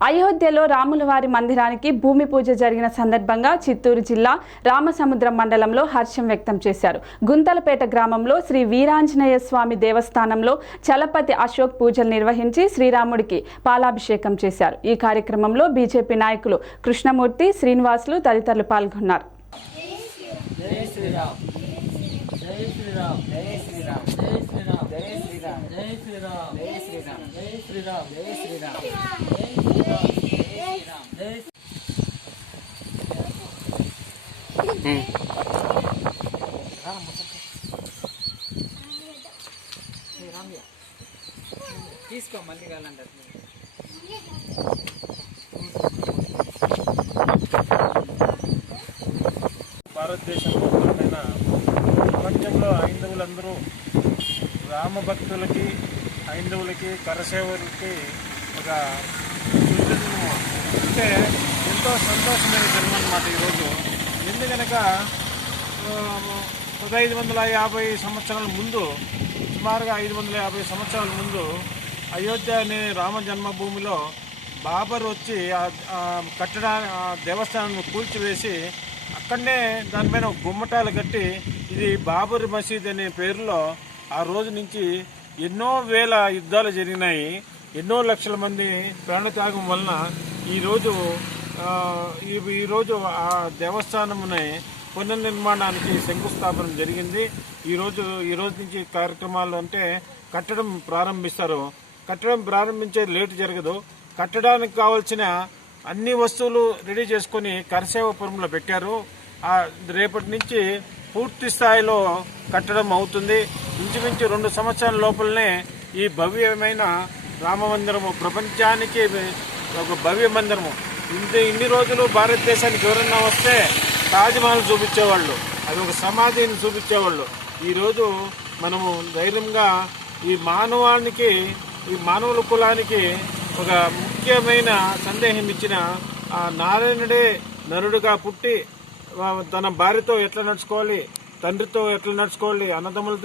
అయోధ్యలో రాములవారి మందిరానికి భూమి పూజ జరిగిన సందర్భంగా చిత్తూరు జిల్లా రామసముద్రం మండలంలో హర్షం వ్యక్తం చేశారు గుంతలపేట గ్రామంలో శ్రీ వీరాంజనేయ స్వామి దేవస్థానంలో చలపతి అశోక్ పూజలు నిర్వహించి శ్రీరాముడికి పాలాభిషేకం చేశారు ఈ కార్యక్రమంలో బీజేపీ నాయకులు కృష్ణమూర్తి శ్రీనివాసులు తదితరులు పాల్గొన్నారు జై శ్రీరామ్ జై శ్రీరామ్ జై శ్రీరామ్ జై శ్రీరామ్ జై శ్రీరామ్ జై శ్రీరామ్ జై శ్రీరామ్ జై శ్రీరామ్ జై శ్రీరామ్ జై శ్రీరామ్ జై శ్రీరామ్ జై తీసుకో మళ్ళీ కావాలంటే భారతదేశంలో ప్రపంచంలో హైందవులందరూ రామభక్తులకి హైందవులకి కరసేవలకి ఒక అంటే ఎంతో సంతోషమైన జన్మ అనమాట ఈరోజు. ఎందుకనక పదహైదు వందల యాభై సంవత్సరాల ముందు సుమారుగా ఐదు వందల యాభై సంవత్సరాల ముందు అయోధ్య అనే రామ జన్మభూమిలో బాబర్ వచ్చి ఆ- కట్టడా ఆ దేవస్థానాన్ని కూల్చివేసి అక్కడనే దాని మీద గుమ్మటాలు కట్టి ఇది బాబర్ మసీద్ అనే పేరులో ఆ రోజు నుంచి ఎన్నో వేల యుద్ధాలు జరిగినాయి. ఎన్నో లక్షల మంది ప్రాణత్యాగం వలన ఈరోజు ఈ ఈరోజు ఆ దేవస్థానమునే పునర్నిర్మాణానికి శంకుస్థాపన జరిగింది. ఈరోజు ఈ రోజు నుంచి కార్యక్రమాలు అంటే కట్టడం ప్రారంభిస్తారు. కట్టడం ప్రారంభించే లేట్ జరగదు. కట్టడానికి కావాల్సిన అన్ని వస్తువులు రెడీ చేసుకొని కరసేవపురంలో పెట్టారు. రేపటి నుంచి పూర్తి స్థాయిలో కట్టడం అవుతుంది. ఇంచుమించు రెండు సంవత్సరాల లోపలనే ఈ భవ్యమైన రామ మందిరము ప్రపంచానికి ఒక భవ్య మందిరము. ఇంత ఇన్ని రోజులు భారతదేశానికి ఎవరన్నా వస్తే తాజ్మహల్ చూపించేవాళ్ళు అది ఒక సమాధిని చూపించేవాళ్ళు. ఈరోజు మనము ధైర్యంగా ఈ మానవానికి ఈ మానవుల కులానికి ఒక ముఖ్యమైన సందేహం ఇచ్చిన ఆ నారాయణుడే నరుడుగా పుట్టి తన భార్యతో ఎట్లా నడుచుకోవాలి తండ్రితో ఎట్లా నడుచుకోవాలి అన్నదమ్ములతో